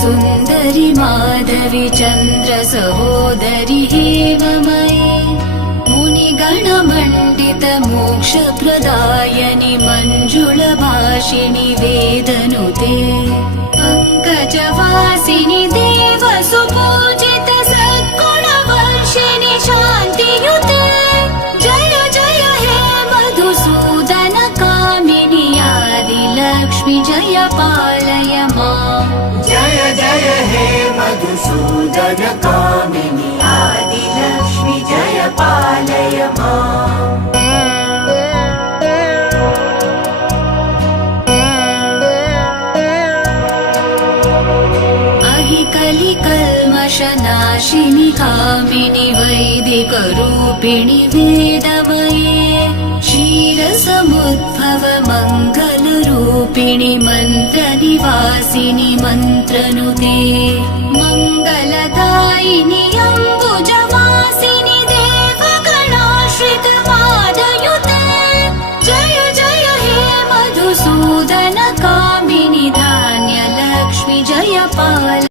सुन्दरि माधवी चन्द्र सहोदरि हेममयी मुनिगणमण्डित मोक्षप्रदायनि मञ्जुलभाषिणि वेदनुते पङ्कजवासिनि देवसुपूजित सद्गुणवर्षिणि शान्तियुते जय जय हे मधुसूदन कामिनि आदिलक्ष्मि जय पालय माम् जय जय हे मधुसूदन कामिनि आदिलक्ष्मि जय पालय माम् कलिकल्मषनाशिनि कामिनि वैदिकरूपिणि वेदमये क्षीरसमुद्भव मङ्गलरूपिणि मन्त्रनिवासिनि मन्त्रनुते